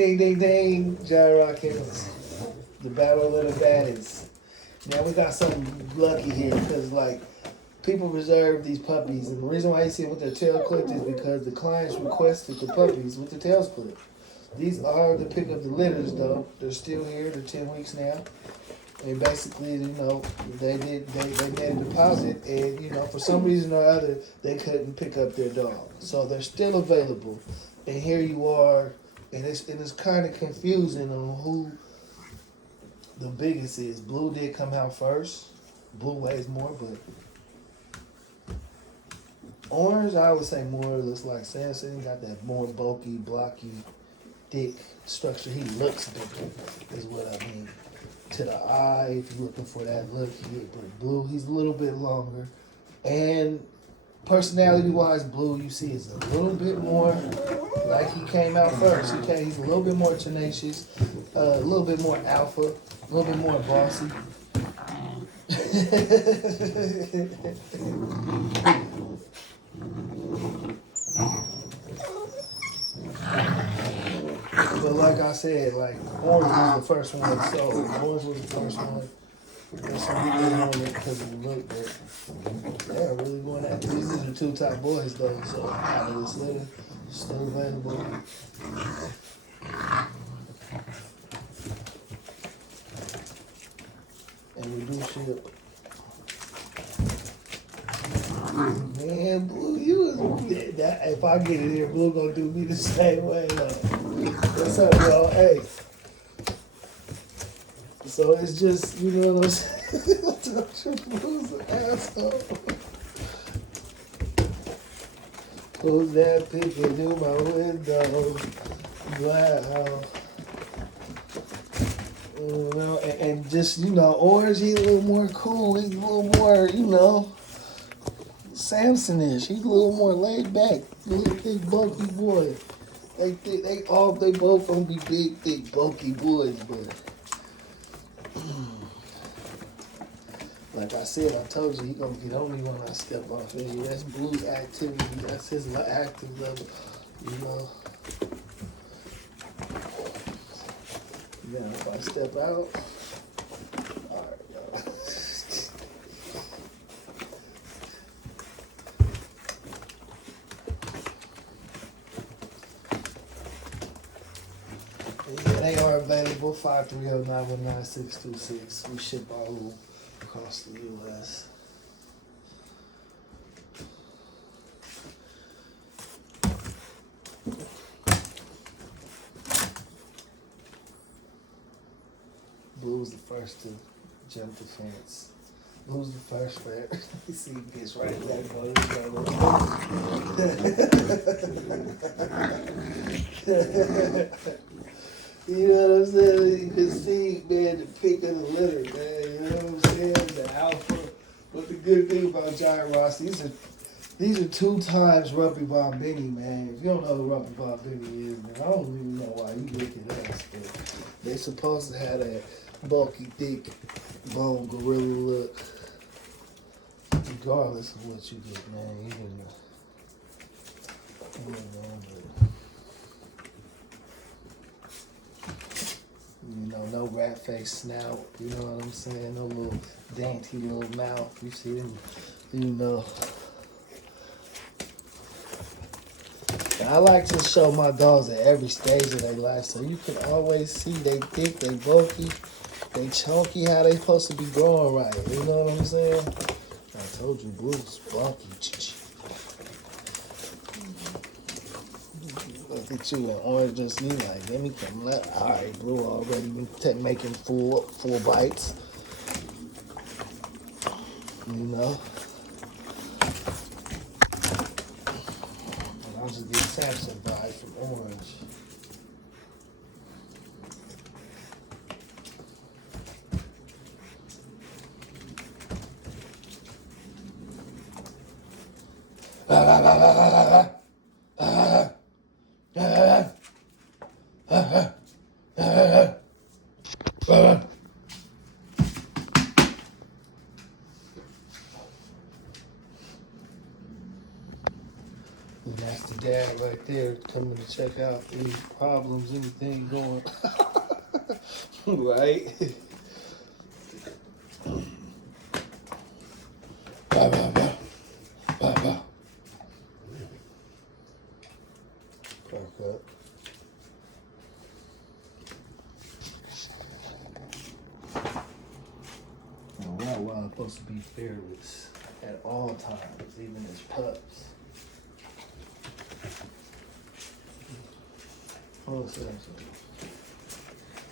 Ding, ding, ding. John Rockets. The battle of the baddies. Now we got something lucky here because, like, people reserve these puppies, and the reason why you see it with their tail clipped is because the clients requested the puppies with the tails clipped. These are to pick up the litters, though. They're still here. They're 10 weeks now. And basically, you know, they made a deposit, and you know, for some reason or other, they couldn't pick up their dog. So they're still available. And here you are, and it's kind of confusing on who the biggest is. Blue did come out first. Blue weighs more, but orange, I would say more looks like Samson. He got that more bulky, blocky, thick structure. He looks bigger, is what I mean. To the eye, if you're looking for that look, Blue, he's a little bit longer. And personality-wise, Blue, you see, is a little bit more like he came out first. He's a little bit more tenacious, a little bit more alpha, a little bit more bossy. But like I said, like Orange was the first one sold. Orange was the first one. There's some people that want it because of the look, but they're really going at it. These are the two top boys though, so out of this litter, still available. And we do ship. Man, Blue, if I get it here, Blue gonna do me the same way. What's up, y'all? Hey. So it's just, you know what I'm saying? Blue's an asshole. Who's that peeking through my window? Wow. You know, and just, you know, Orange, he's a little more cool. He's a little more, you know, Samson-ish. He's a little more laid back. Little big bulky boy. They both gonna be big, thick, bulky boys, but like I said, I told you he gonna get on me when I step off of here. That's Blue's activity. That's his active level, you know. Yeah, if I step out, all right, yo. Yeah, they are available. 530-919-626. We ship all across the U.S. Blue's the first to jump the fence. Blue's the first man. You see, he gets right back on his You know what I'm saying? You can see, man, the pick of the litter, man. You know what I'm saying? The alpha. But the good thing about Giant Ross, these are 2 times Rumpy Bob Benny, man. If you don't know who Rumpy Bob Benny is, man, I don't even know why you look at us, but they're supposed to have that bulky, thick, bone gorilla look. Regardless of what you get, man, you know, no rat face snout, you know what I'm saying? No little dainty little mouth, you see them, you know. And I like to show my dogs at every stage of their life, so you can always see they thick, they bulky, they chunky, how they supposed to be growing right, you know what I'm saying? I told you, Blue's bulky. Look at you and Orange just, you like, let me come. All right, Blue already been making full bites. You know? And I'll just get Samson vibe from Orange. And that's the dad right there, coming to check out any problems, anything going right. Bow, bow, bow. Bow, bow. Park up. Now, Rottweiler supposed to be fearless at all times, even as pups. Oh, Samson.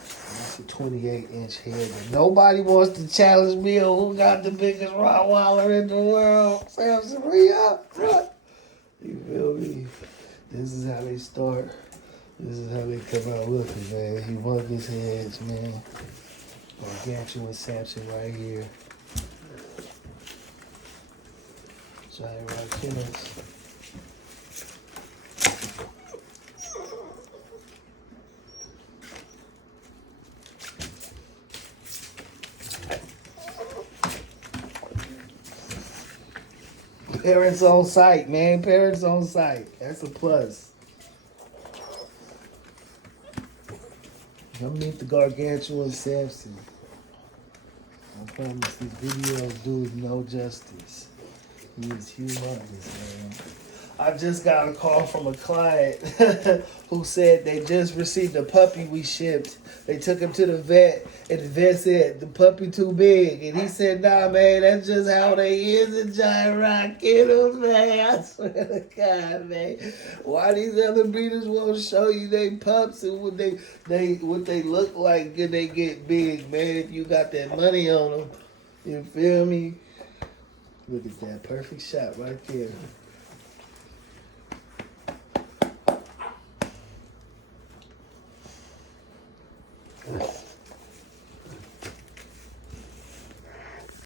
That's a 28-inch head. But nobody wants to challenge me on who got the biggest Rottweiler in the world. Samson, hurry up. What? You feel me? This is how they start. This is how they come out looking, man. Humongous heads, man. Gargantuan Samson right here. Giant raccoons. Parents on site, man. Parents on site. That's a plus. Come meet the gargantuan Samson. I promise these videos do it no justice. He is humongous, man. I just got a call from a client who said they just received a puppy we shipped. They took him to the vet, and the vet said, the puppy too big. And he said, nah, man, that's just how they is in giant rock kennels, man. I swear to God, man. Why these other breeders won't show you they pups and what they look like when they get big, man, if you got that money on them. You feel me? Look at that perfect shot right there. Good.